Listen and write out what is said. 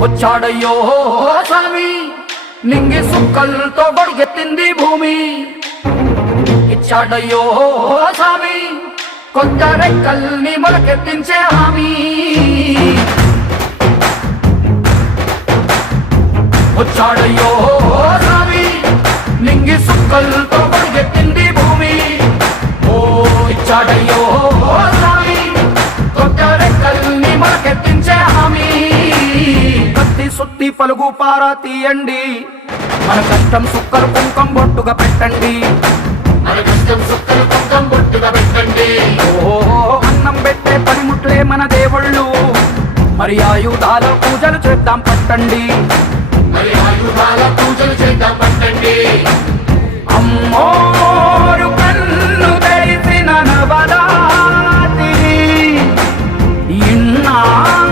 వచ్చాడయ్యో స్వామి నింగి సుక్కలతో బడిగెత్తింది భూమి ఇచ్చాడయ్యో స్వామి కొత్త రెక్కల్ని మొలకెత్తించే హామీ వచ్చాడయ్యో స్వామి నింగి సుక్కలతో బడిగెత్తింది భూమి ఓ ఇచ్చాడయ్యో స్వామి కొత్త రెక్కల్ని మొలకెత్తించే హామీ కత్తి సుత్తి పలుగు పారా తీయండి మన కష్టం సుక్కలు కుంకం బొట్టుగా పెట్టండి మన కష్టం సుక్కలు కుంకం బొట్టుగా పెట్టండి ఓ అన్నం పెట్టే పనిముట్లే మన దేవుళ్ళు మరి ఆయుధాల పూజలు చేద్దాం పట్టండి మరి ఆయుధాల పూజలు చేద్దాం పట్టండి అమ్మోరు కన్ను తెరిసిన నవరాత్రి ఇన్నాళ్ళు